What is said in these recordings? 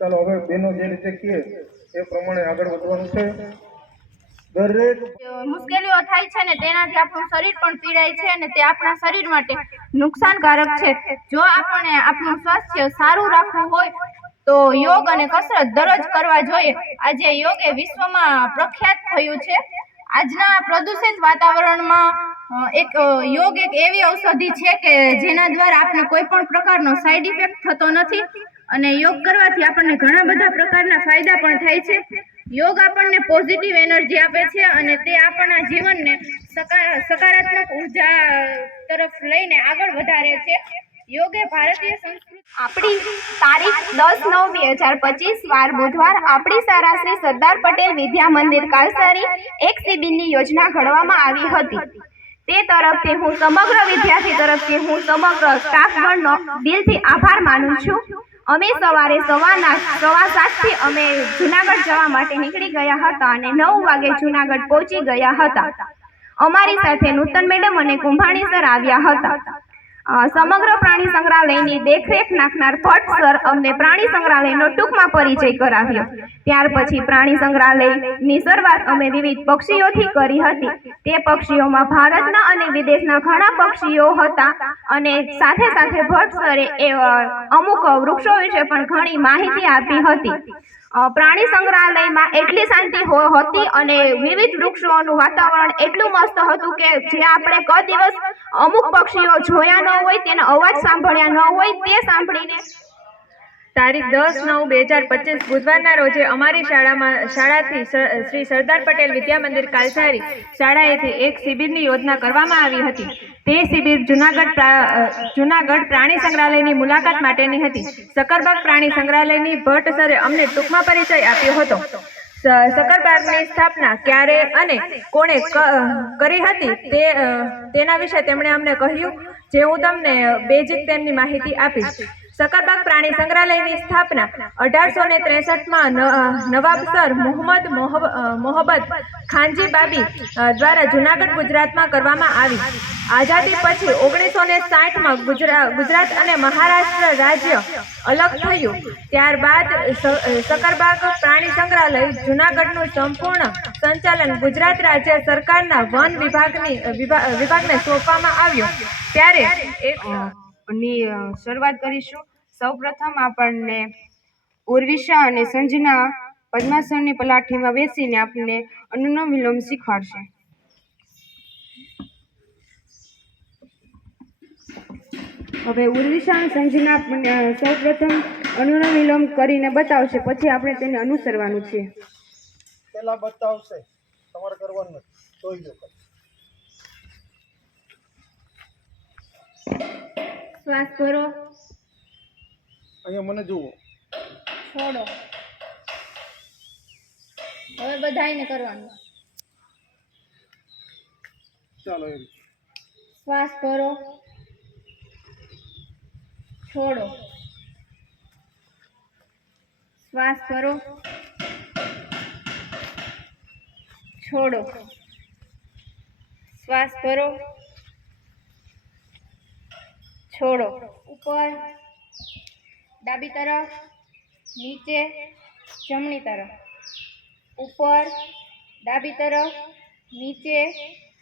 ચાલો હવે બેનો જે રીતે કહે એ પ્રમાણે આગળ વધવાનું છે। દરેક મુશ્કેલીઓ થાય છે ને તેનાથી આપણું શરીર પણ પીડાય છે અને તે આપણા શરીર માટે નુકસાનકારક છે। જો આપણે આપણું સ્વાસ્થ્ય સારું રાખવું હોય તો યોગ અને કસરત દરરોજ કરવા જોઈએ। આજે યોગ એ વિશ્વમાં પ્રખ્યાત થયું છે। આજના પ્રદૂષિત વાતાવરણમાં યોગ એક એવી ઔષધિ છે કે જેના દ્વારા આપણે કોઈ પણ પ્રકારનો સાઈડ ઇફેક્ટ થતો નથી અને યોગ કરવાથી આપણને ઘણા બધા પ્રકારના ફાયદા પણ થાય છે। યોગ આપણને પોઝિટિવ એનર્જી આપે છે અને તે આપણા જીવનને સકારાત્મક ઉર્જા તરફ લઈને આગળ વધારે છે। યોગ એ ભારતીય સંસ્કૃતિ આપણી તારીખ 10/9/2025 વાર બુધવાર આપણી શાળા શ્રી સરદાર પટેલ વિદ્યા મંદિર કાલસારી એક શિબિરની યોજના ઘડવામાં આવી હતી। તે તરફથી હું સમગ્ર વિદ્યાર્થી તરફથી હું સમગ્ર સ્ટાફગણનો દિલથી આભાર માનું છું। અમે સવારે 7:15 અમે જુનાગઢ જવા માટે નીકળી ગયા હતા અને 9 વાગે જુનાગઢ પહોંચી ગયા હતા। અમારી સાથે નૂતન મેડમ અને કુંભાણી સર આવ્યા હતા। સમગ્ર પ્રાણી સંગ્રહાલયની દેખરેખ નાખનાર ભટ્ટ સર અમને પ્રાણી સંગ્રહાલયનો ટૂંકમાં પરિચય કરાવ્યો। ત્યાર પછી પ્રાણી સંગ્રહાલયની શરૂઆત અમે વિવિધ પક્ષીઓથી કરી હતી। તે પક્ષીઓમાં ભારતના અને વિદેશના ઘણા પક્ષીઓ હતા અને સાથે સાથે ભટ્ટ સરે અમુક વૃક્ષો વિશે પણ ઘણી માહિતી આપી હતી। પ્રાણી સંગ્રહાલયમાં એટલી શાંતિ હતી અને વિવિધ વૃક્ષોનું વાતાવરણ એટલું મસ્ત હતું કે જે આપણે કોઈ દિવસ અમુક પક્ષીઓ જોયા ન હોય, તેનો અવાજ સાંભળ્યા ન હોય, તે સાંભળીને તારીખ 10/9/2025 બુધવારના રોજે અમારી શાળાથી શ્રી સરદાર પટેલ વિદ્યા મંદિર કાલસારી શાળાએથી એક શિબિરની યોજના કરવામાં આવી હતી। તે શિબિર જુનાગઢ પ્રાણી સંગ્રહાલયની મુલાકાત માટેની હતી। સકરબાગ પ્રાણી સંગ્રહાલયની ભટ્ટ સરે અમને ટૂંકમાં પરિચય આપ્યો હતો। સકરબાગની સ્થાપના ક્યારે અને કોણે કરી હતી તેના વિશે તેમણે અમને કહ્યું, જે હું તમને બેઝિક તેમની માહિતી આપીશ। સકરબાગ પ્રાણી સંગ્રહાલયની સ્થાપના 1863માં નવાબ સર મોહબ્બત ખાનજી બાબી દ્વારા જુનાગઢ ગુજરાતમાં કરવામાં આવી। આઝાદી પછી 1960માં ગુજરાત અને મહારાષ્ટ્ર રાજ્ય અલગ થયું। ત્યારબાદ સકરબાગ પ્રાણી સંગ્રહાલય જુનાગઢનું સંપૂર્ણ સંચાલન ગુજરાત રાજ્ય સરકારના વન વિભાગને સોંપવામાં આવ્યું। ત્યારે ની શરૂઆત કરીશું। સૌપ્રથમ આપણને ઉર્વિશા અને સંજના પદ્માસનની પલાઠીમાં બેસીને આપણને અનુલોમ વિલોમ શીખવાડશે। હવે ઉર્વિશા અને સંજના સૌપ્રથમ અનુલોમ વિલોમ કરીને બતાવશે, પછી આપણે તેને અનુસરવાનું છે। પેલા બતાવશે, તમારે કરવાનું નથી, જોઈ લો। શ્વાસ ભરો, અહીંયા મને જુઓ, છોડો। હવે બધાયને કરવાનું। ચાલો એ શ્વાસ ભરો, છોડો, શ્વાસ ભરો, છોડો, શ્વાસ ભરો, છોડો। ઉપર, ડાબી તરફ, નીચે, જમણી તરફ, ઉપર, ડાબી તરફ, નીચે,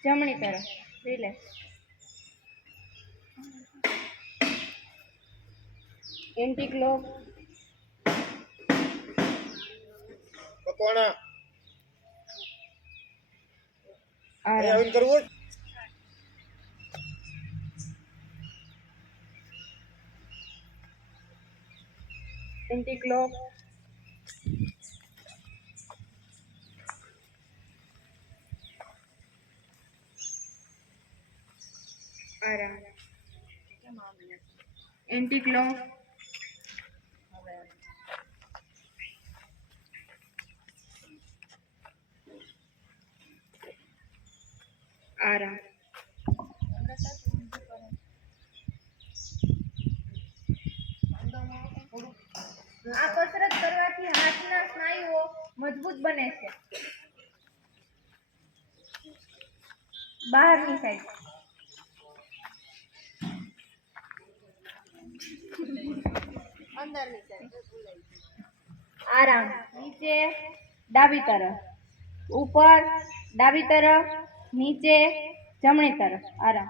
જમણી તરફ। રિલેક્સ। એન્ટિક્લો, કપવાણા આરામ। આવીને કરવું એન્ટિક્લો, આરામ। એન્ટિક્લો, આરામ। આ કસરત કરવાથી હાથના સ્નાયુઓ મજબૂત બને છે। બહારની સાઈડ, અંદરની સાઈડ। आराम, नीचे डाबी तरफ, ऊपर डाबी तरफ, नीचे जमणी तरफ, आराम,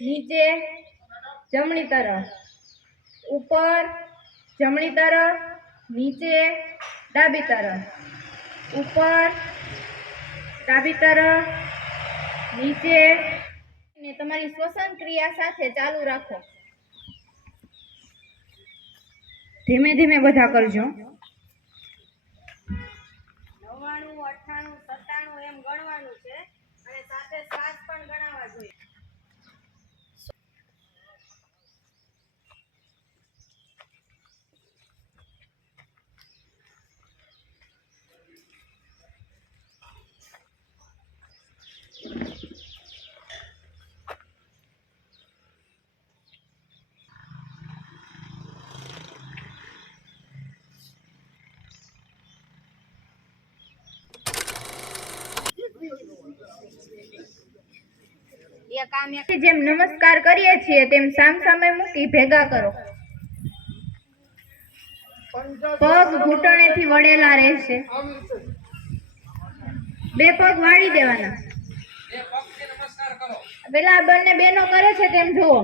नीचे जमणी तरफ, ऊपर जमणी तरफ, नीचे डाबी तरफ, ऊपर डाबी तरफ, नीचे ने તમારી શ્વસન ક્રિયા સાથે ચાલુ રાખો. ધીમે ધીમે બધા કરજો. 99, 98, 97 એમ ગણવાનું છે અને સાથે શ્વાસ પણ ગણાવવા જોઈએ. જેમ નમસ્કાર કરીએ છીએ તેમ સામસામે મૂકી ભેગા કરો. પગ ઘૂંટણેથી વળેલા રહેશે. બે પગ વાળી દેવાના. પેલા બંને બેનો કરે છે તેમ જુઓ.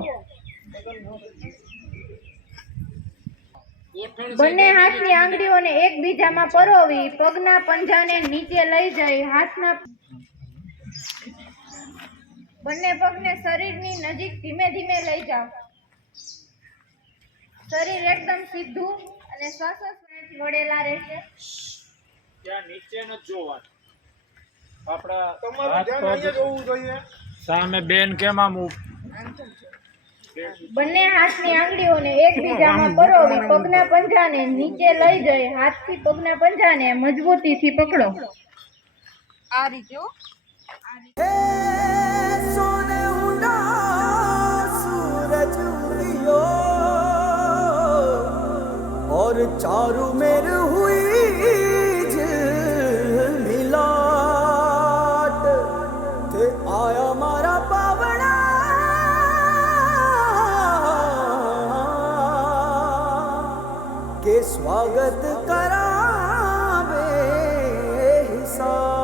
બંને હાથની આંગળીઓને એકબીજામાં પરોવી પગના પંજાને નીચે લઈ જઈ હાથના બંને પગને શરીરની નજીક ધીમે ધીમે લઈ જાઓ. શરીર એકદમ સીધું અને શ્વાસોચ્છ્વાસથી વળેલા રહેશે. ત્યાં નીચે ન જોવાનું. આપણા તમારું ધ્યાન અહીંયા જોવું જોઈએ. સામે બેન કેમ આમ બંને હાથની આંગળીઓને એકબીજામાં પરોવી પગના પંજાને નીચે લઈ જઈ હાથથી પગના પંજાને મજબૂતીથી પકડો. આ રીતે सोने उड़ा सूरज उगियो और चारों मेर हुई मिलाट थे आया मारा पावड़ा के स्वागत करावे हिसाब.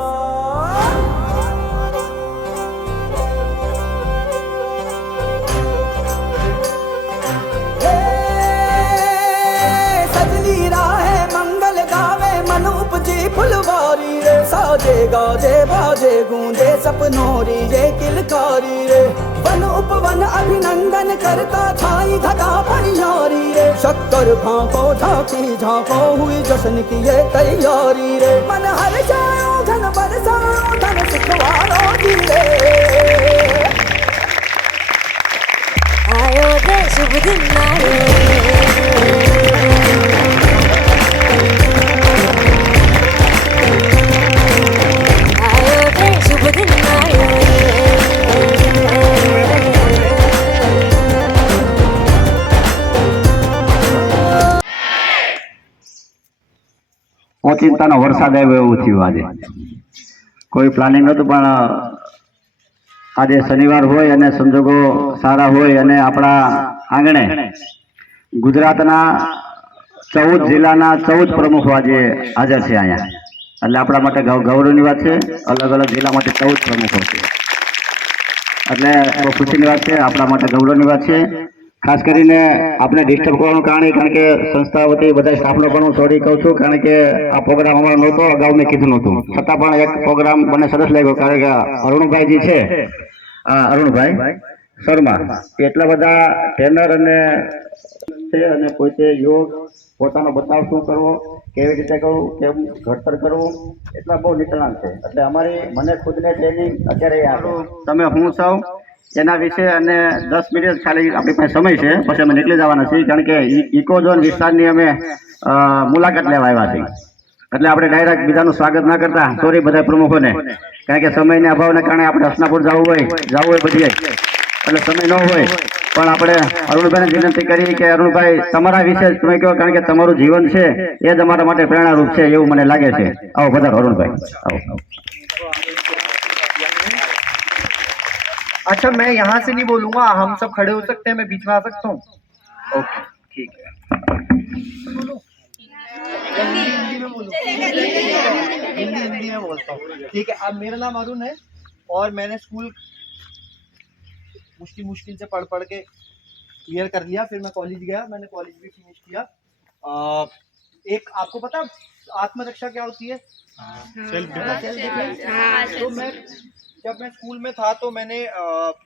फुलवारी रे साजे गाजे बाजे गूंजे सपनोरी रे किलकारी रे वन उपवन अभिनंदन करता छाई घटा परियारी रे शक्कर भांको झांकी झांको हुई जश्न की ये तैयारी रे मन हर जाओ धन बरसाओ धन सुखवारो दी रे आयो दे शुभ दिन आयो ઓચિંતાનો વરસાદ આવ્યો એવું થયું. આજે કોઈ પ્લાનિંગ નહોતું પણ આજે શનિવાર હોય અને સંજોગો સારા હોય અને આપણા આંગણે ગુજરાતના 14 જિલ્લાના 14 પ્રમુખો આજે હાજર છે અહીંયા. એટલે આપણા માટે ગૌરવની વાત છે. અલગ અલગ જિલ્લા માટે 14 પ્રમુખો છે એટલે બહુ ખુશીની વાત છે. આપણા માટે ગૌરવની વાત છે. ખાસ કરીને આપણે ડિસ્ટર્બ કરવાનું કારણ કે સંસ્થા વતી બધા સ્ટાફનો પણ હું સોરી કહું છું, કારણ કે આ પ્રોગ્રામ અમારો નહોતો, અગાઉ મેં કીધું નહોતું, છતાં પણ એક પ્રોગ્રામ મને સરસ લાગ્યો. કારણ કે અરુણભાઈજી છે, અરુણભાઈ શર્મા, એટલા બધા ટ્રેનર અને પોતે યોગ પોતાનો બતાવ શું કરવો, કેવી રીતે કરવું, કેમ ઘડતર કરવું, એટલા બહુ નિષ્ણાત છે. એટલે અમારી મને ખુદને ટ્રેનિંગ અત્યારે તમે હું સૌ એના વિશે અને 10 મિનિટ ખાલી આપણી પાસે સમય છે, પછી અમે નીકળી જવાના છીએ. કારણ કે ઇકોઝોન વિસ્તારની અમે મુલાકાત લેવા આવ્યા છીએ. એટલે આપણે ડાયરેક્ટ બીજાનું સ્વાગત ના કરતા સોરી બધા પ્રમુખોને, કારણ કે સમયના અભાવને કારણે આપણે હસનાપુર જવું હોય બધીએ એટલે સમય ન હોય. પણ આપણે અરુણભાઈને વિનંતી કરી કે અરુણભાઈ તમારા વિશે તમે કહો, કારણ કે તમારું જીવન છે એ જ અમારા માટે પ્રેરણારૂપ છે એવું મને લાગે છે. આવો બધા અરુણભાઈ આવો. अच्छा, मैं यहाँ से नहीं बोलूंगा, हम सब खड़े हो सकते हैं, मैं बीच में आ सकता हूँ? ओके, ठीक है. हिंदी में बोलूं? हिंदी में बोलता हूँ। ठीक है, अब मेरा नाम अरुण है और मैंने स्कूल मुश्किल से पढ़ के क्लियर कर लिया। फिर मैं कॉलेज गया, मैंने कॉलेज भी फिनिश किया। एक आपको पता आत्मरक्षा क्या होती है? Self defence. तो मैं जब मैं स्कूल में था तो मैं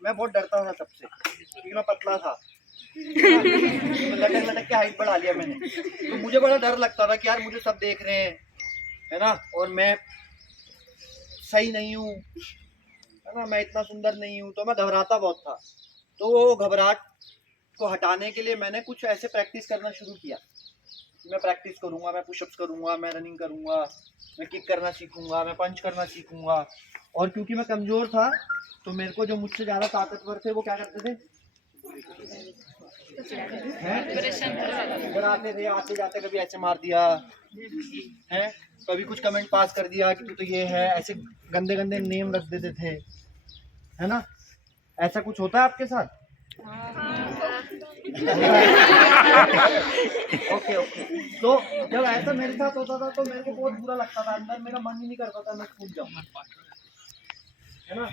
बहुत डरता था सबसे, क्योंकि मैं पतला था। तो लटक के हाइट बढ़ा लिया मैंने। तो मुझे बड़ा डर लगता था कि यार मुझे सब देख रहे हैं, है ना, और मैं सही नहीं हूँ, है ना, मैं इतना सुंदर नहीं हूँ। तो मैं घबराता बहुत था। तो वो घबराहट को हटाने के लिए मैंने कुछ ऐसे प्रैक्टिस करना शुरू किया कि मैं प्रैक्टिस करूँगा, मैं पुशअप्स करूँगा, मैं रनिंग करूँगा, मैं किक करना सीखूँगा, मैं पंच करना सीखूँगा। और क्योंकि मैं कमज़ोर था तो मेरे को जो मुझसे ज़्यादा ताकतवर थे वो क्या करते थे? डराते थे, आते जाते कभी ऐसे मार दिया है, कभी कुछ कमेंट पास कर दिया कि तू तो ये है, ऐसे गंदे गंदे नेम रख देते थे, है ना। ऐसा कुछ होता है आपके साथ? ओके। तो जब ऐसा मेरे साथ होता था तो मेरे को बहुत बुरा लगता था, अंदर मेरा मन ही नहीं करता था मैं स्कूल जाऊँ, है ना।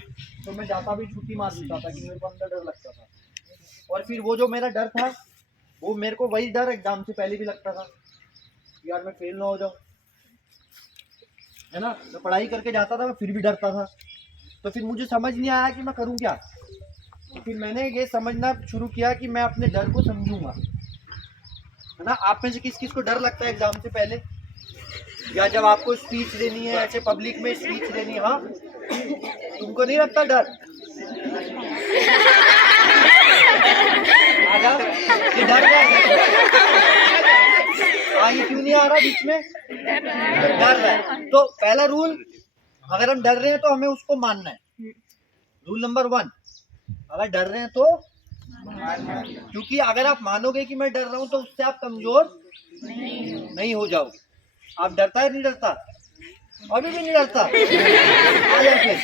तो मैं जाता भी छुट्टी मार देता था कि मेरे को अंदर डर लगता था। और फिर वो जो मेरा डर था वो मेरे को वही डर एग्जाम से पहले भी लगता था, यार मैं फेल ना हो जाऊँ, है ना। मैं पढ़ाई करके जाता था, मैं फिर भी डरता था। तो फिर मुझे समझ नहीं आया कि मैं करूँ क्या। तो फिर मैंने ये समझना शुरू किया कि मैं अपने डर को समझूंगा, है ना। आप में से किस किस को डर लगता है एग्जाम से पहले, या जब आपको स्पीच देनी है, ऐसे पब्लिक में स्पीच देनी है? हाँ, तुमको नहीं लगता डर? आजा, ये डर है। हाँ, ये क्यों नहीं आ रहा बीच में? डर है। तो पहला रूल, अगर हम डर रहे हैं तो हमें उसको मानना है। रूल नंबर 1, अगर डर रहे हैं तो क्योंकि अगर आप मानोगे कि मैं डर रहा हूं तो उससे आप कमजोर नहीं हो जाओगे। आप डरता है नहीं डरता? अभी भी नहीं डरता? आ जाए फिर,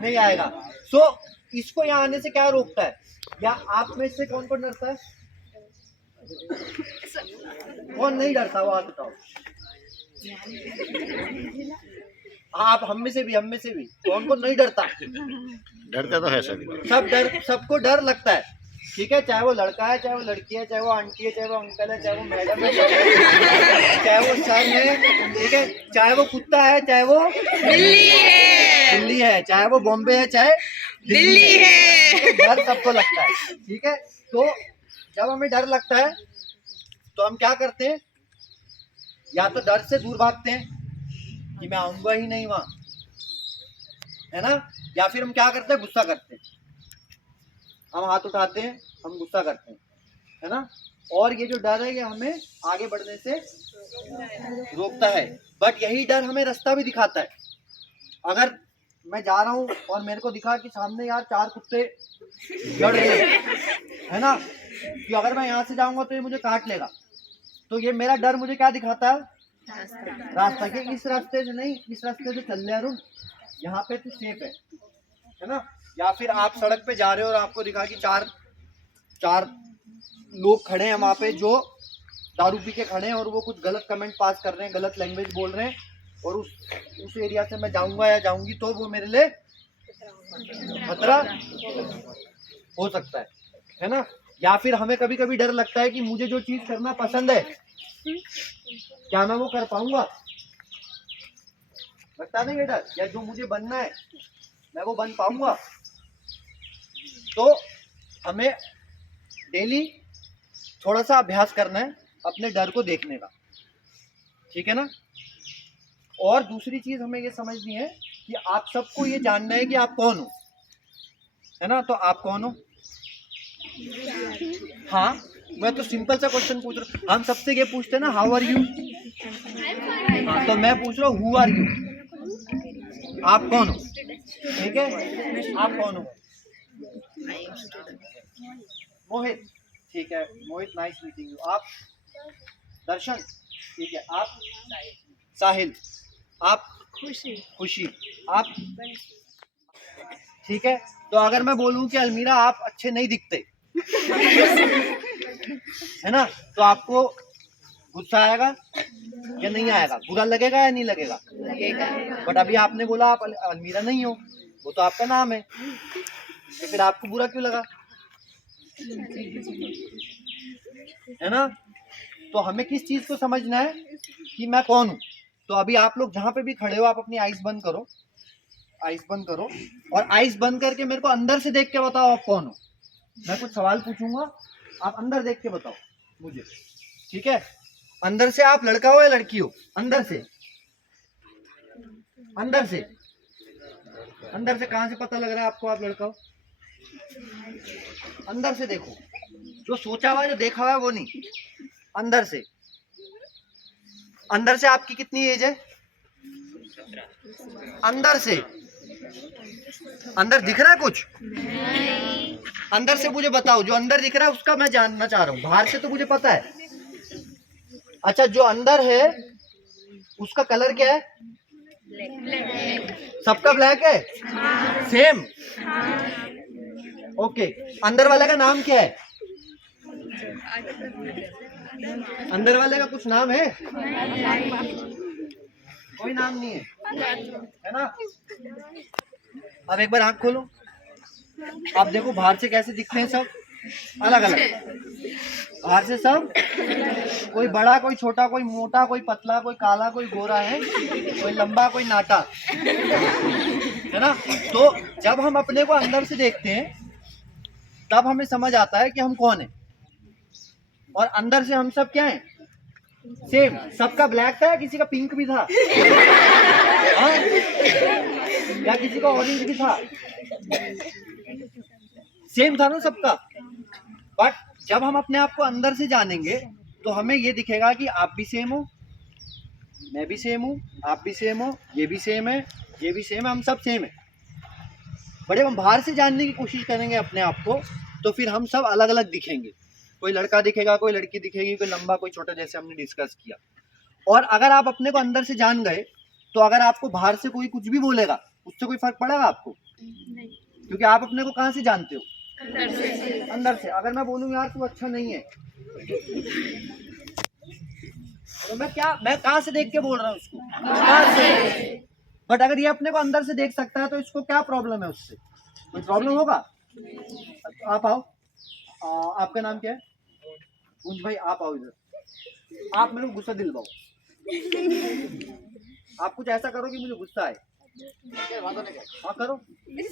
नहीं आएगा। सो इसको यहाँ आने से क्या रोकता है? या आप में से कौन कौन डरता है? कौन नहीं डरता वो हाथ उठाओ। आप हम में से भी कौन कौन नहीं डरता? डरते तो है सभी, सबको डर लगता है, ठीक है। चाहे वो लड़का है, चाहे वो लड़की है, चाहे वो आंटी है, चाहे वो अंकल है, चाहे वो मैडम है, चाहे वो सर है, ठीक है, चाहे वो कुत्ता है, चाहे वो बिल्ली है, चाहे वो बॉम्बे है, चाहे दिल्ली है। डर सबको लगता है, ठीक है। तो जब हमें डर लगता है तो हम क्या करते हैं? या तो डर से दूर भागते हैं कि मैं आऊंगा ही नहीं वहां, है ना। या फिर हम क्या करते हैं? गुस्सा करते हैं। हम हाथ उठाते हैं, हम गुस्सा करते हैं, है ना। और ये जो डर है ये हमें आगे बढ़ने से रोकता है, बट यही डर हमें रास्ता भी दिखाता है। अगर मैं जा रहा हूँ और मेरे को दिखा कि सामने यार 4 कुत्ते लड़ रहे हैं, है ना, कि अगर मैं यहाँ से जाऊंगा तो ये मुझे काट लेगा, तो ये मेरा डर मुझे क्या दिखाता है? रास्ता। कि इस रास्ते से नहीं, इस रास्ते से चल ले अरुण, यहाँ पे तू सेफ है ना। या फिर आप सड़क पे जा रहे हो और आपको दिखा कि चार लोग खड़े हैं वहाँ पे जो दारू पी के खड़े हैं और वो कुछ गलत कमेंट पास कर रहे हैं, गलत लैंग्वेज बोल रहे हैं, और उस एरिया से मैं जाऊंगा या जाऊंगी तो वो मेरे लिए खतरा हो सकता है ना। या फिर हमें कभी कभी डर लगता है कि मुझे जो चीज करना पसंद है क्या मैं वो कर पाऊंगा? लगता नहीं ये डर? या जो मुझे बनना है मैं वो बन पाऊंगा? तो हमें डेली थोड़ा सा अभ्यास करना है अपने डर को देखने का, ठीक है ना। और दूसरी चीज हमें ये समझनी है कि आप सबको ये जानना है कि आप कौन हो, है ना। तो आप कौन हो? हाँ, मैं तो सिंपल सा क्वेश्चन पूछ रहा हूँ। हम सबसे ये पूछते हैं ना, हाउ आर यू? तो मैं पूछ रहा हूँ, हु आर यू? आप कौन हो? ठीक है, आप कौन हो? मोहित, ठीक है मोहित, नाइस मीटिंग यू। आप? दर्शन, ठीक है। आप? साहिल। आप? खुशी। आप? ठीक है। तो अगर मैं बोलूं कि अलमीरा आप अच्छे नहीं दिखते, है ना, तो आपको गुस्सा आएगा या नहीं आएगा? बुरा लगेगा या नहीं लगेगा? बट अभी आपने बोला आप अलमीरा नहीं हो, वो तो आपका नाम है, तो फिर आपको बुरा क्यों लगा? है ना? तो हमें किस चीज को समझना है कि मैं कौन हूं। तो अभी आप लोग जहां पे भी खड़े हो, आप अपनी आइज बंद करो, आइज बंद करो, और आइज बंद करके मेरे को अंदर से देख के बताओ आप कौन हो। मैं कुछ सवाल पूछूंगा, आप अंदर देख के बताओ मुझे, ठीक है? अंदर से आप लड़का हो या लड़की हो? अंदर से, अंदर से, अंदर से कहां से पता लग रहा है आपको आप लड़का हो? अंदर से देखो, जो सोचा हुआ है, जो देखा हुआ है वो नहीं, अंदर से। अंदर से आपकी कितनी एज है? अंदर से, अंदर दिख रहा है कुछ? अंदर से मुझे बताओ, जो अंदर दिख रहा है उसका मैं जानना चाह रहा हूँ, बाहर से तो मुझे पता है। अच्छा, जो अंदर है उसका कलर क्या है? सबका ब्लैक है? सेम? ओके, अंदर वाले का नाम क्या है? अंदर वाले का कुछ नाम है? कोई नाम नहीं है ना? अब एक बार आंख खोलो, आप देखो बाहर से कैसे दिखते हैं सब अलग अलग। बाहर से सब, कोई बड़ा, कोई छोटा, कोई मोटा, कोई पतला, कोई काला, कोई गोरा है, कोई लंबा, कोई नाटा, है ना? तो जब हम अपने को अंदर से देखते हैं तब हमें समझ आता है कि हम कौन है। और अंदर से हम सब क्या हैं? सेम। सबका ब्लैक था या किसी का पिंक भी था? हाँ? या किसी का ऑरेंज भी था? सेम था ना सबका। बट जब हम अपने आप को अंदर से जानेंगे तो हमें ये दिखेगा कि आप भी सेम हो, मैं भी सेम हूँ, आप भी सेम हो, ये भी सेम है, ये भी सेम है, हम सब सेम है। बट जब हम बाहर से जानने की कोशिश करेंगे अपने आप को तो फिर हम सब अलग अलग दिखेंगे। कोई लड़का दिखेगा, कोई लड़की दिखेगी, कोई लंबा, कोई छोटा, जैसे हमने डिस्कस किया। और अगर आप अपने को अंदर से जान गए तो अगर आपको बाहर से कोई कुछ भी बोलेगा उससे कोई फर्क पड़ेगा आपको? नहीं। क्योंकि आप अपने को कहाँ से जानते हो? अंदर से। अंदर से। अगर मैं बोलूँ यार तू अच्छा नहीं है तो मैं कहाँ से देख के बोल रहा हूँ उसको? बाहर से। बट अगर ये अपने को अंदर से देख सकता है तो इसको क्या प्रॉब्लम है? उससे कोई प्रॉब्लम होगा? आप आओ, आपका नाम क्या है? कुंज भाई, आप आओ इधर। आप मेरे को गुस्सा दिलवाओ, आप कुछ ऐसा करो कि मुझे गुस्सा आए। हाँ करो, नहीं,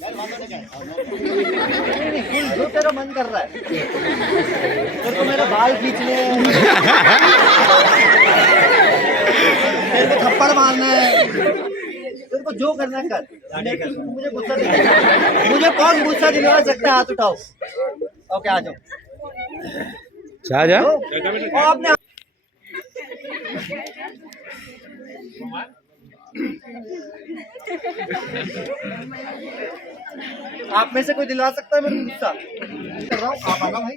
जो तेरा मन कर रहा है। तो मेरा बाल खींच ले, तेरे को थप्पड़ मारना है, तेरे को जो करना है कर, लेकिन मुझे गुस्सा दिलवा। मुझे कौन गुस्सा दिलवा सकता है? हाथ उठाओ। ओके, आ जाओ। आपने आप में से कोई दिलवा सकता है मेरे को गुस्सा? कर रहा हूँ, आप आना भाई।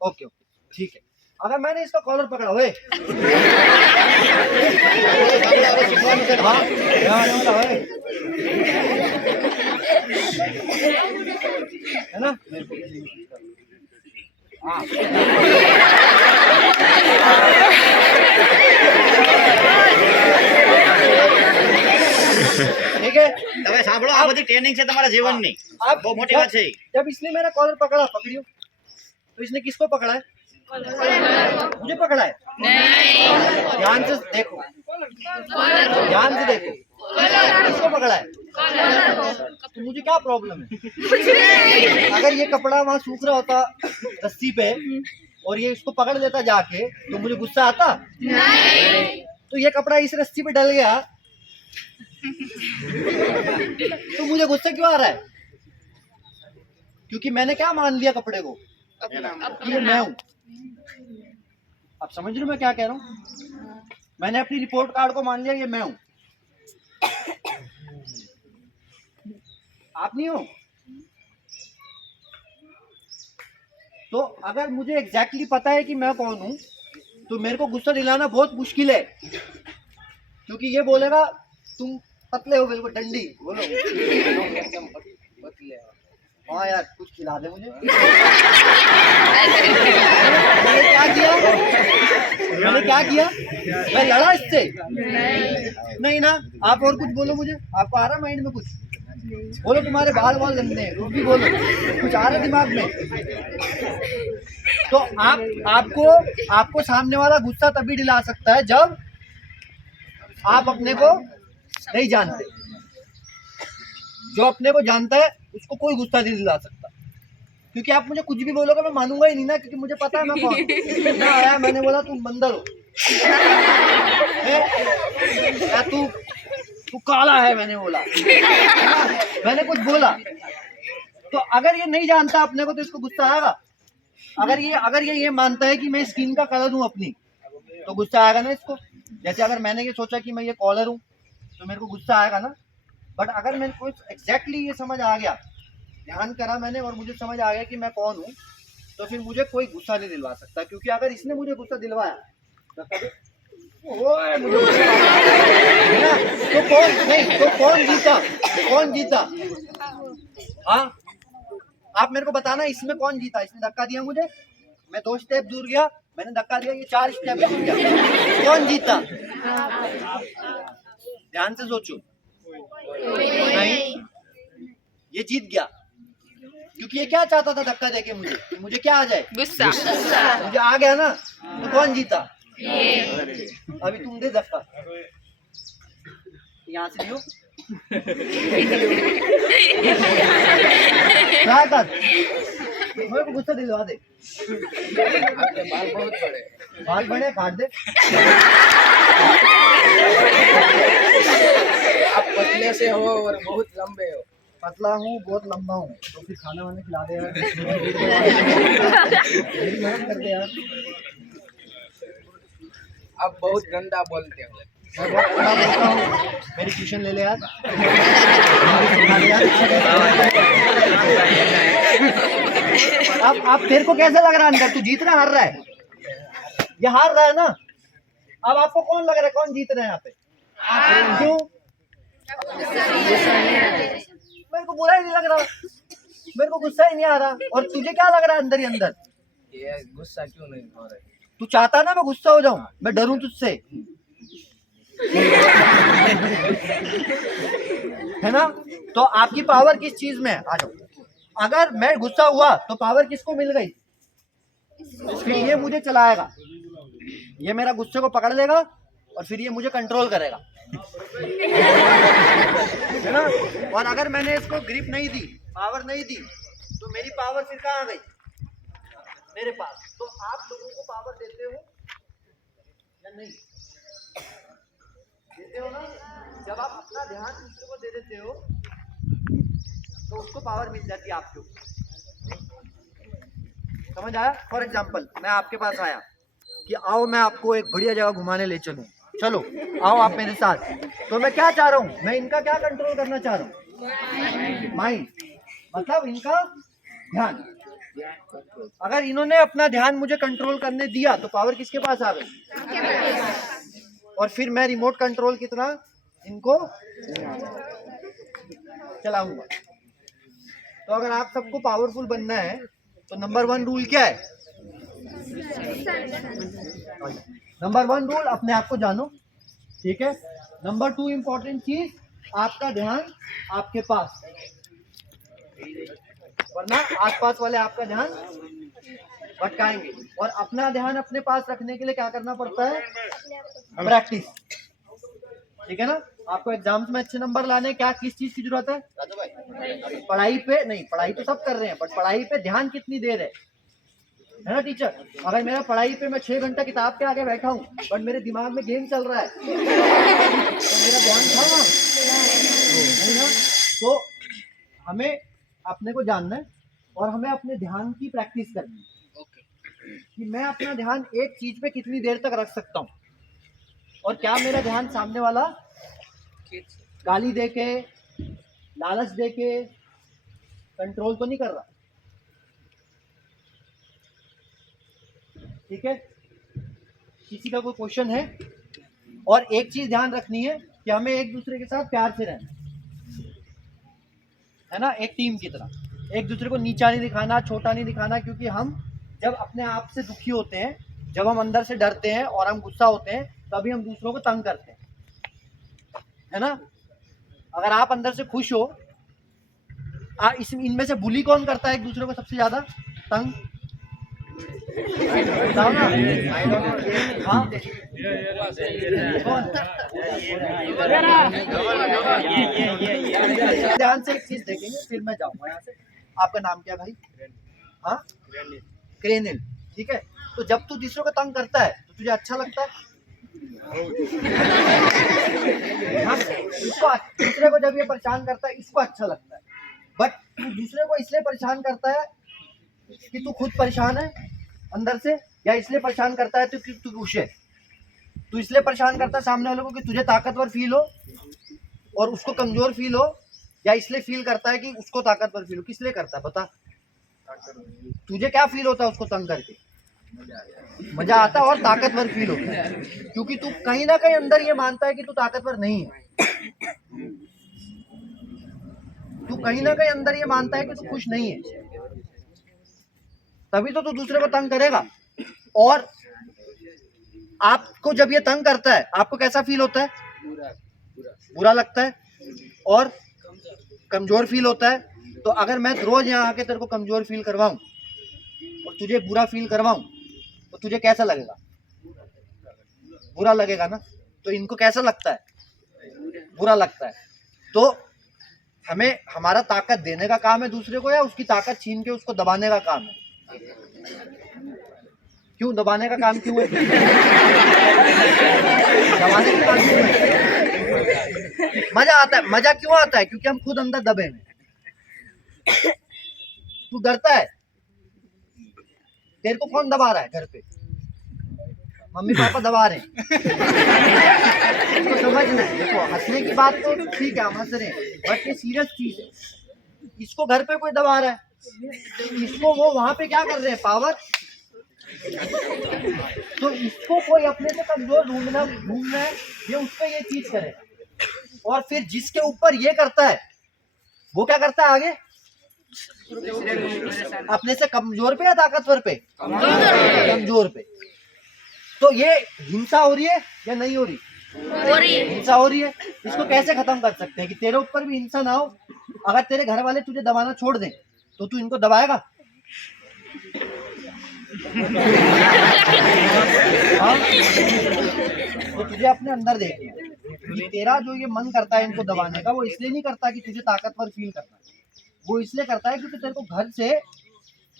ओके, ठीक है। अगर मैंने इसका कॉलर पकड़ा हुए है ना? हाँ, ठीक है। તમે સાંભળો, આ બધી ટ્રેનિંગ છે તમારા જીવનની, आप બહુ મોટી વાત છે। जब इसने मेरा कॉलर पकड़ा, पकड़ियो, तो इसने किसको पकड़ा है? मुझे पकड़ा है? नहीं। ध्यान से देखो, ध्यान से देखो, किसको पकड़ा है? तो मुझे क्या प्रॉब्लम है? अगर ये कपड़ा वहाँ सूख रहा होता रस्सी पे और ये इसको पकड़ लेता जाके तो मुझे गुस्सा आता? नहीं। तो ये कपड़ा इस रस्सी पे डल गया तो मुझे गुस्सा क्यों आ रहा है? क्योंकि मैंने क्या मान लिया कपड़े को कि ये मैं हूं। आप समझ रहे हो मैं क्या कह रहा हूं? मैंने अपनी रिपोर्ट कार्ड को मान लिया ये मैं हूं, आप नहीं हो। तो अगर मुझे एग्जैक्टली पता है कि मैं कौन हूं तो मेरे को गुस्सा दिलाना बहुत मुश्किल है, क्योंकि ये बोलेगा तुम पतले हो, बिल्कुल डंडी बोलो, हाँ यार कुछ खिला दे मुझे। मैंने क्या किया? मैंने क्या किया? मैं लड़ा इससे? नहीं ना। आप और कुछ बोलो मुझे, आपको आ रहा माइंड में कुछ? बोलो तुम्हारे बाल लंबे हैं, कुछ भी बोलो, कुछ आ रहा दिमाग में? तो आपको सामने वाला गुस्सा तभी दिला सकता है जब आप अपने को नहीं जानते। जो अपने को जानता है उसको कोई गुस्सा नहीं दिला सकता, क्योंकि आप मुझे कुछ भी बोलोगे मैं मानूंगा ही नहीं ना, क्योंकि मुझे पता है मैं कौन। मैं आया, मैंने बोला तुम बंदर हो, या तू काला है, मैंने बोला, मैंने कुछ बोला, तो अगर ये नहीं जानता अपने को तो इसको गुस्सा आएगा। अगर ये मानता है कि मैं स्किन का कलर हूँ अपनी, तो गुस्सा आएगा ना इसको। जैसे अगर मैंने ये सोचा कि मैं ये कॉलर हूँ तो मेरे को गुस्सा आएगा ना। बट अगर मेरे को एग्जैक्टली ये समझ आ गया, ध्यान करा मैंने और मुझे समझ आ गया कि मैं कौन हूँ, तो फिर मुझे कोई गुस्सा नहीं दिलवा सकता। क्योंकि अगर इसने मुझे गुस्सा दिलवाया तो कभी ओए मुझे गुस्सा है ना, तो कौन जीता? हाँ, आप मेरे को बताना इसमें कौन जीता? इसने धक्का दिया मुझे, मैं 2 स्टेप दूर गया, मैंने धक्का दिया, ये 4 स्टेप दूर गया, कौन जीता? ध्यान से सोचो। नहीं, ये जीत गया, क्योंकि ये क्या चाहता था धक्का देके मुझे क्या आ जाए? गुस्सा। मुझे आ गया ना, तो कौन जीता? अभी तुम दे धक्का, यहाँ से दियो। क्या कर, मेरे को गुस्सा दिलवा दे। बाल बड़े काट दे। आप पतले से हो और बहुत लंबे हो। पतला हूँ, बहुत लंबा हूँ, तो फिर खाना वाने खिला दे यार। मेरी मदद कर दे यार। आप बहुत गंदा बोलते हो। मैं बहुत गंदा बोलता हूँ, मेरी ट्यूशन ले ले यार। अब तेरे को कैसा लग रहा है अंदर? तू जीत रहा हार रहा है? ये हार रहा है ना। अब आपको कौन लग रहा है कौन जीत रहा है यहाँ पे? क्यों? मेरे को बुरा ही नहीं लग रहा, मेरे को गुस्सा ही नहीं आ रहा। और तुझे क्या लग रहा है अंदर ही अंदर? ये गुस्सा क्यों नहीं हो रहा है? तू चाहता ना मैं गुस्सा हो जाऊं, मैं डरूं तुझसे, है ना? तो आपकी पावर किस चीज में है? आ जाओ। अगर मैं गुस्सा हुआ तो पावर किसको मिल गई? फिर ये मुझे चलाएगा, ये मेरा गुस्से को पकड़ लेगा और फिर ये मुझे कंट्रोल करेगा, है ना? और अगर मैंने इसको ग्रिप नहीं दी, पावर नहीं दी, तो मेरी पावर फिर कहाँ आ गई? मेरे पास। तो आप लोगों को पावर देते हो या नहीं? देते हो ना? जब आप अपना ध्यान दूसरे को दे देते हो तो उसको पावर मिल जाती है आपको। समझ आया? फॉर एग्जाम्पल मैं आपके पास आया कि आओ मैं आपको एक बढ़िया जगह घुमाने ले चलूं, चलो आओ आप मेरे साथ। तो मैं क्या चाह रहा हूँ? मैं इनका क्या कंट्रोल करना चाह रहा हूँ? माइंड, मतलब इनका ध्यान। अगर इन्होंने अपना ध्यान मुझे कंट्रोल करने दिया तो पावर किसके पास आ गई? और फिर मैं रिमोट कंट्रोल की तरह इनको चलाऊंगा। तो अगर आप सबको पावरफुल बनना है तो नंबर 1 रूल क्या है? नंबर 1 रूल, अपने आप को जानो, ठीक है? नंबर 2 इंपॉर्टेंट चीज, आपका ध्यान आपके पास, वरना आसपास वाले आपका ध्यान भटकाएंगे। और अपना ध्यान अपने पास रखने के लिए क्या करना पड़ता है? प्रैक्टिस, ठीक है ना? आपको एग्जाम्स में अच्छे नंबर लाने क्या किस चीज की जरूरत है? पढ़ाई पे नहीं, पढ़ाई तो सब कर रहे हैं, बट पढ़ाई पे ध्यान कितनी देर है ना टीचर? अगर मेरा पढ़ाई पे मैं 6 घंटा किताब के आगे बैठा हूँ बट मेरे दिमाग में गेम चल रहा है तो मेरा ध्यान था ना? नहीं ना? तो हमें अपने को जानना है और हमें अपने ध्यान की प्रैक्टिस करनी है कि मैं अपना ध्यान एक चीज पे कितनी देर तक रख सकता हूँ, और क्या मेरा ध्यान सामने वाला गाली देके, लालच देके कंट्रोल तो नहीं कर रहा। ठीक है? किसी का कोई क्वेश्चन है? और एक चीज ध्यान रखनी है कि हमें एक दूसरे के साथ प्यार से रहना है ना, एक टीम की तरह। एक दूसरे को नीचा नहीं दिखाना, छोटा नहीं दिखाना, क्योंकि हम जब अपने आप से दुखी होते हैं, जब हम अंदर से डरते हैं और हम गुस्सा होते हैं, तभी हम दूसरों को तंग करते हैं, है ना। अगर आप अंदर से खुश हो, इनमें से बुली कौन करता है एक दूसरे को सबसे ज्यादा तंग? बताओ ना। हाँ? ध्यान से एक चीज देखेंगे, फिर मैं जाऊंगा यहाँ से। आपका नाम क्या भाई? हाँ, क्रेनिल, ठीक है। तो जब तू दूसरों को तंग करता है तो तुझे अच्छा लगता है? हाँ, इसको दूसरे को जब ये परेशान करता है इसको अच्छा लगता है, बट तू दूसरे को इसलिए परेशान करता है कि तू खुद परेशान है अंदर से, या इसलिए परेशान करता है तो कि तू खुश है? तू इसलिए परेशान करता है सामने वाले को कि तुझे ताकतवर फील हो और उसको कमजोर फील हो, या इसलिए फील करता है कि उसको ताकतवर फील हो? किस लिए करता है बता? तुझे क्या फील होता है उसको तंग करके? मजा आता है और ताकतवर फील होता है, क्योंकि तू कहीं ना कहीं अंदर ये मानता है कि तू ताकतवर नहीं है। तू कहीं ना कहीं अंदर ये मानता है कि तू खुश नहीं है, तभी तो तू दूसरे को तंग करेगा। और आपको जब ये तंग करता है आपको कैसा फील होता है? बुरा लगता है और कमजोर फील होता है। तो अगर मैं रोज यहाँ आके तेरे को कमजोर फील करवाऊं और तुझे बुरा फील करवाऊं तो तुझे कैसा लगेगा? बुरा लगेगा ना। तो इनको कैसा लगता है? बुरा लगता है। तो हमें हमारा ताकत देने का काम है दूसरे को, या उसकी ताकत छीन के उसको दबाने का काम है? क्यों दबाने का काम क्यों है? दबाने का काम क्यों है? मजा आता है। मजा क्यों आता है? क्योंकि हम खुद अंदर दबे हैं। तू डरता है, तेरे को कौन दबा रहा है? घर पे मम्मी पापा दबा रहे हैं। इसको समझना है। देखो, हंसने की बात तो ठीक है, हम हंस रहे हैं, बट ये सीरियस चीज है। इसको घर पे कोई दबा रहा है, इसको वो वहां पे क्या कर रहे हैं? पावर। तो इसको कोई अपने से कमजोर ढूंढना है, ये उस पर ये चीज करे। और फिर जिसके ऊपर ये करता है वो क्या करता है आगे? अपने से कमजोर पे या ताकतवर पे? कमजोर पे। तो ये हिंसा हो रही है या नहीं हो रही? हिंसा हो रही है। इसको कैसे खत्म कर सकते हैं कि तेरे ऊपर भी हिंसा ना हो? अगर तेरे घर वाले तुझे दबाना छोड़ दें तो तू इनको दबाएगा? हाँ? तो तुझे अपने अंदर देखना है कि तेरा जो ये मन करता है इनको दबाने का, वो इसलिए नहीं करता कि तुझे ताकतवर फील करना है, वो इसलिए करता है क्योंकि तेरे को घर से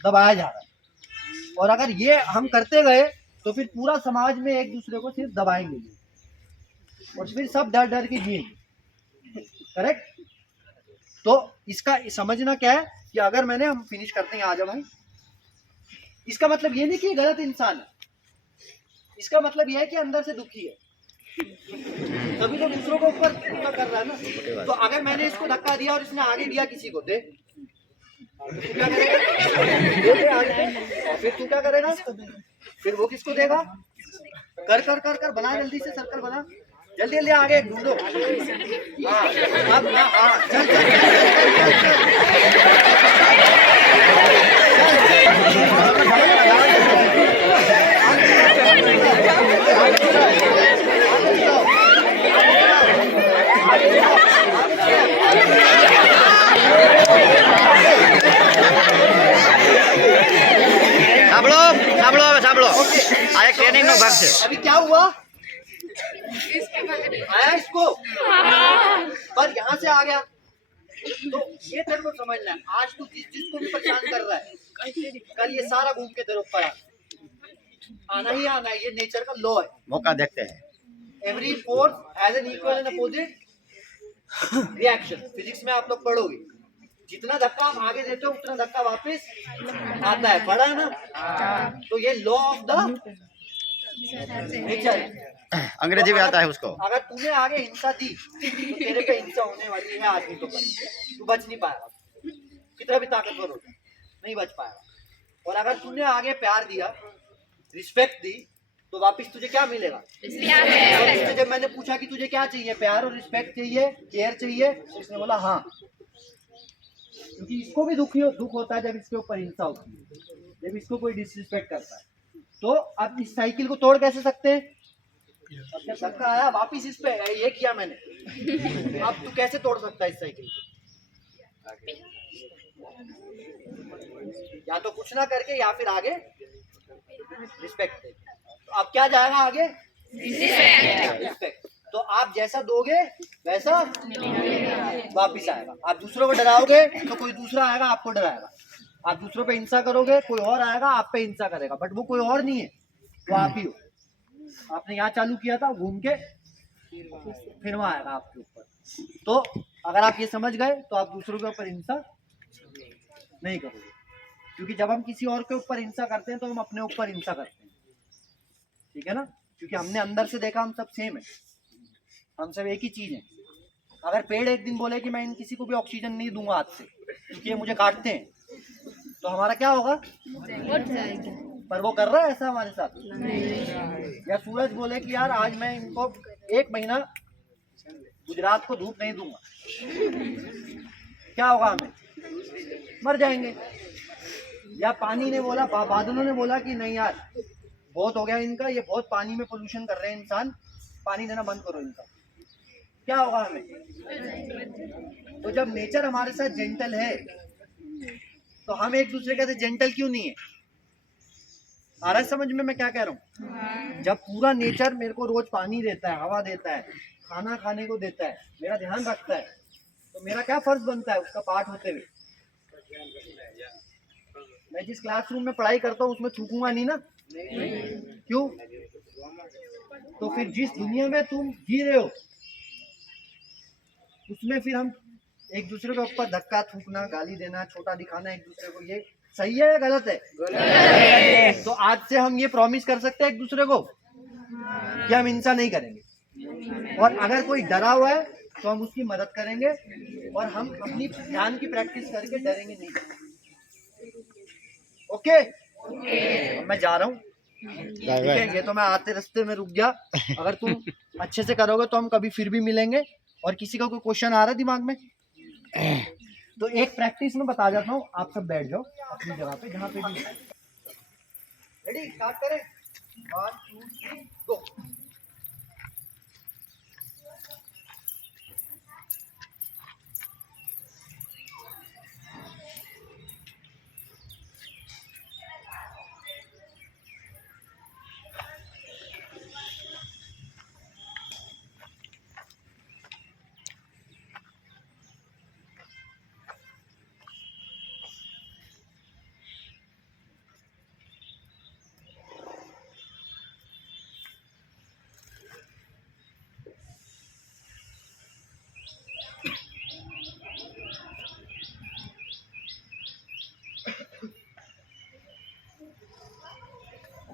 दबाया जा रहा है। और अगर ये हम करते गए तो फिर पूरा समाज में एक दूसरे को सिर्फ दबाएंगे और फिर सब डर डर के जिएंगे। करेक्ट? तो इसका समझना क्या है कि अगर हम फिनिश करते हैं, आ जाओ भाई। इसका मतलब ये नहीं कि गलत इंसान है, इसका मतलब ये है कि अंदर से दुखी है, तभी तो दूसरों को ऊपर कर रहा है ना। तो अगर मैंने इसको धक्का दिया और इसने आगे दिया किसी को, दे, तो तू क्या करेगा? दे आगे दे। और फिर तू क्या करेगा? फिर वो किसको देगा? कर कर कर कर बना, जल्दी से सर्कल बना, जल्दी जल्दी आगे ढूंढो। हाँ, अब हाँ, चल चल સાંભળો આ એક ટ્રેનિંગ નો ભાગ છે. अभी क्या हुआ? आया इसको, पर यहाँ से आ गया। तो ये तेरे को समझना है, आज तू जिसको भी परेशान कर रहा है, कल ये सारा घूम के तेरे ऊपर आना ही आना है। ये नेचर का लॉ है। मौका देखते हैं. Every force has an equal and opposite reaction. Physics में आप लोग पढ़ोगे, जितना धक्का हम आगे देते हो उतना धक्का वापस आता है। पढ़ा है ना? तो ये लॉ ऑफ द नेचर। अंग्रेजी में आता है उसको. अगर तूने आगे हिंसा दी तो तेरे पे हिंसा होने वाली है आदमी को। तू बच नहीं पाएगा, कितना भी ताकतवर होता नहीं बच पाएगा। और अगर तूने आगे प्यार दिया, रिस्पेक्ट दी, तो वापस तुझे क्या मिलेगा? और जब मैंने पूछा कि तुझे क्या चाहिए, प्यार और रिस्पेक्ट चाहिए, केयर चाहिए, तो उसने बोला हाँ। क्योंकि इसको भी दुख होता है जब इसके ऊपर हिंसा होती है, जब इसको कोई डिसरिस्पेक्ट करता है। तो अब इस साइकिल को तोड़ कैसे सकते हैं? अब जब धक्का आया वापिस इस पे ये किया मैंने, अब तू कैसे तोड़ सकता है इस साइकिल को? या तो कुछ ना करके या फिर आगे रिस्पेक्ट दे। तो अब क्या जाएगा आगे? रिस्पेक्ट। तो आप जैसा दोगे वैसा वापिस आएगा। आप दूसरों को डराओगे तो कोई दूसरा आएगा आपको डराएगा। आप दूसरों पे हिंसा करोगे कोई और आएगा आप पे हिंसा करेगा, बट वो कोई और नहीं है, वो आप ही हो। आपने यहाँ चालू किया था, घूम के फिर वहां आएगा आपके ऊपर। तो अगर आप ये समझ गए तो आप दूसरों के ऊपर हिंसा नहीं करोगे, क्योंकि जब हम किसी और के ऊपर हिंसा करते हैं तो हम अपने ऊपर हिंसा करते हैं, ठीक है ना? क्योंकि हमने अंदर से देखा हम सब सेम है, हम सब एक ही चीज है। अगर पेड़ एक दिन बोले कि मैं इन किसी को भी ऑक्सीजन नहीं दूंगा आज से क्योंकि ये मुझे काटते हैं, तो हमारा क्या होगा? पर वो कर रहा है ऐसा हमारे साथ? या सूरज बोले कि यार आज मैं इनको 1 महीना गुजरात को धूप नहीं दूंगा, क्या होगा? हमें मर जाएंगे। या पानी ने बोला, बादलों ने बोला कि नहीं यार बहुत हो गया इनका, ये बहुत पानी में पोल्यूशन कर रहे हैं इंसान, पानी देना बंद करो इनका, क्या होगा हमें? तो जब नेचर हमारे साथ जेंटल है तो हम एक दूसरे के साथ जेंटल क्यों नहीं है? आ रहा है समझ में मैं क्या कह रहा हूँ? जब पूरा नेचर मेरे को रोज पानी देता है, हवा देता है, खाना खाने को देता है, मेरा ध्यान रखता है, तो मेरा क्या फर्ज बनता है उसका पार्ट होते हुए? मैं जिस क्लासरूम में पढ़ाई करता हूँ उसमें थूकूंगा नहीं ना? क्यों? तो फिर जिस दुनिया में तुम जी रहे हो उसमें फिर हम एक दूसरे के ऊपर धक्का, थूकना, गाली देना, छोटा दिखाना एक दूसरे को, ये सही है या गलत है? तो आज से हम ये प्रॉमिस कर सकते हैं एक दूसरे को कि हम हिंसा नहीं करेंगे, और अगर कोई डरा हुआ है तो हम उसकी मदद करेंगे, और हम अपनी ध्यान की प्रैक्टिस करके डरेंगे नहीं। ओके? अब मैं जा रहा हूँ, ठीक है? ये तो मैं आते रास्ते में रुक गया। अगर तुम अच्छे से करोगे तो हम कभी फिर भी मिलेंगे। और किसी का कोई क्वेश्चन आ रहा है दिमाग में तो एक प्रैक्टिस में बता जाता हूँ, आप सब बैठ जाओ अपनी जगह पे जहाँ पे भी। रेडी? स्टार्ट करें। 1 2 3 गो।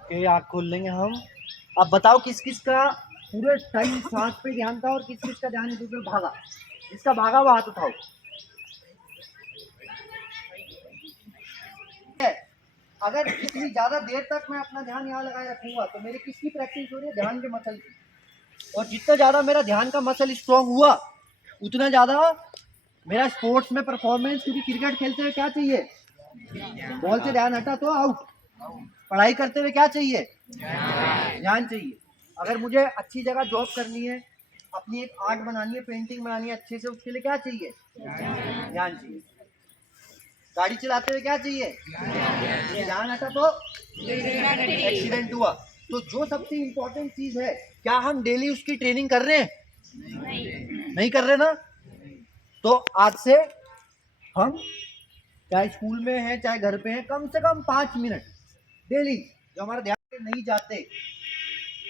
ओके, आँख खोल लेंगे हम। अब बताओ किस किस का पूरे टाइम सांस पे ध्यान था और किस किस का ध्यान इधर उधर भागा? जिसका भागा वो हाथ उठाओ। अगर इतनी ज्यादा देर तक मैं अपना ध्यान यहाँ लगाए रखूंगा तो मेरी किसकी प्रैक्टिस हो रही है? ध्यान के मसल की। और जितना ज्यादा मेरा ध्यान का मसल स्ट्रांग हुआ उतना ज्यादा मेरा स्पोर्ट्स में परफॉर्मेंस। क्योंकि क्रिकेट खेलते हुए क्या चाहिए? बॉल से ध्यान हटा तो आउट। पढ़ाई करते हुए क्या चाहिए? ध्यान चाहिए। अगर मुझे अच्छी जगह जॉब करनी है, अपनी एक आर्ट बनानी है, पेंटिंग बनानी है अच्छे से, उसके लिए क्या चाहिए? ध्यान चाहिए। गाड़ी चलाते हुए क्या चाहिए? ध्यान हटा तो एक्सीडेंट हुआ। तो जो सबसे इम्पोर्टेंट चीज है, क्या हम डेली उसकी ट्रेनिंग कर रहे हैं? नहीं कर रहे ना? तो आज से हम चाहे स्कूल में हैं चाहे घर पे हैं, कम से कम 5 मिनट डेली, जो हमारा ध्यान पे नहीं जाते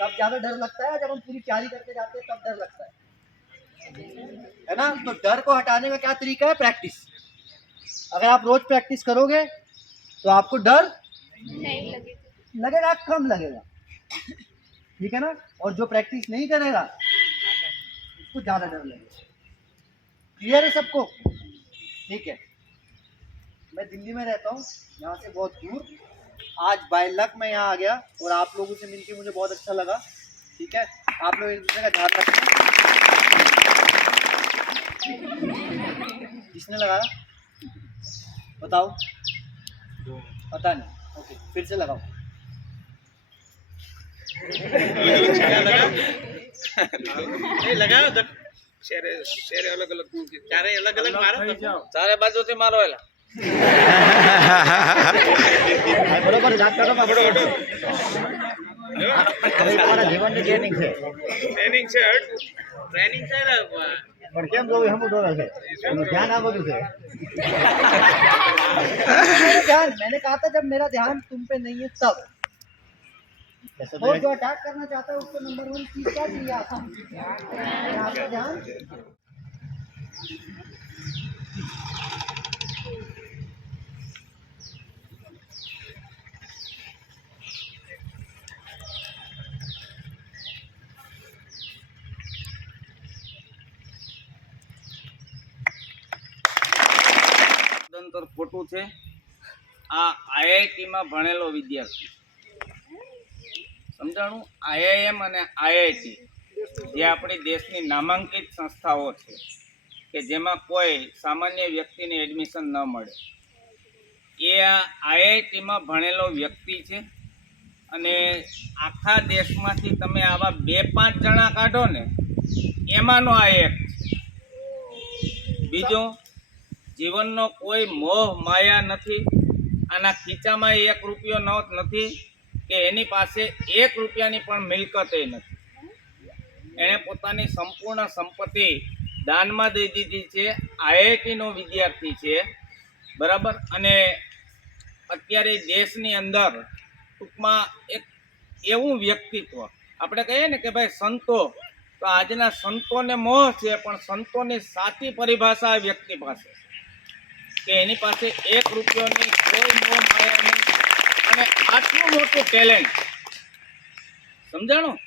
तब ज्यादा डर लगता है, जब हम पूरी तैयारी करके जाते हैं तब डर लगता है ना? तो डर को हटाने का क्या तरीका है? प्रैक्टिस। अगर आप रोज प्रैक्टिस करोगे तो आपको डर नहीं लगेगा, कम लगेगा, ठीक है ना? और जो प्रैक्टिस नहीं करेगा उसको ज्यादा डर लगेगा। क्लियर है सबको? ठीक है। मैं दिल्ली में रहता हूँ, यहाँ से बहुत दूर। आज बाय लक मैं यहाँ आ गया और आप लोगों से मिलके मुझे बहुत अच्छा लगा, ठीक है? आप लोग एक दूसरे का ध्यान रखना। किसने लगाया? बताओ, पता नहीं। ओके, फिर से लगाओ। ચારે બાજુથી મારો એલા બરોબર યાદ કરો માં બરોબર તમારા જીવનની ટ્રેનિંગ છે પણ કેમ જોવું હમ ડોરે છે એનું ધ્યાન આ બધું છે ध्यान मैंने कहा था जब मेरा ध्यान तुम पे नहीं है तब और जो अटैक करना चाहता है उसको नंबर 1 चीज क्या चाहिए आता आपका ध्यान સદંતર ખોટું છે. આ આઈઆઈટીમાં ભણેલો વિદ્યાર્થી સમજાણું. આઈઆઈએમ અને આઈઆઈટી જે આપણી દેશની નામાંકિત સંસ્થાઓ છે કે જેમાં કોઈ સામાન્ય વ્યક્તિને એડમિશન ન મળે, એ આ આઈઆઈટીમાં ભણેલો વ્યક્તિ છે. અને આખા દેશમાંથી તમે આવા 2-5 જણા કાઢો ને, એમાંનો આ એક છે. બીજો, જીવનનો કોઈ મોહ માયા નથી. આના ખીચામાં 1 રૂપિયો નથી કે એની પાસે 1 રૂપિયાની પણ મિલકત નથી. એણે પોતાની સંપૂર્ણ સંપત્તિ દાનમાં દઈ દીધી છે. આઈઆઈટીનો વિદ્યાર્થી છે, બરાબર. અને અત્યારે દેશની અંદર ટૂંકમાં એક એવું વ્યક્તિત્વ આપણે કહીએ ને કે ભાઈ સંતો, તો આજના સંતોને મોહ છે, પણ સંતોની સાચી પરિભાષા આ વ્યક્તિ પાસે કે એની પાસે 1 રૂપિયાની કોઈ મોહ માયા નહીં અને આટલું મોટું ટેલેન્ટ સમજાણું.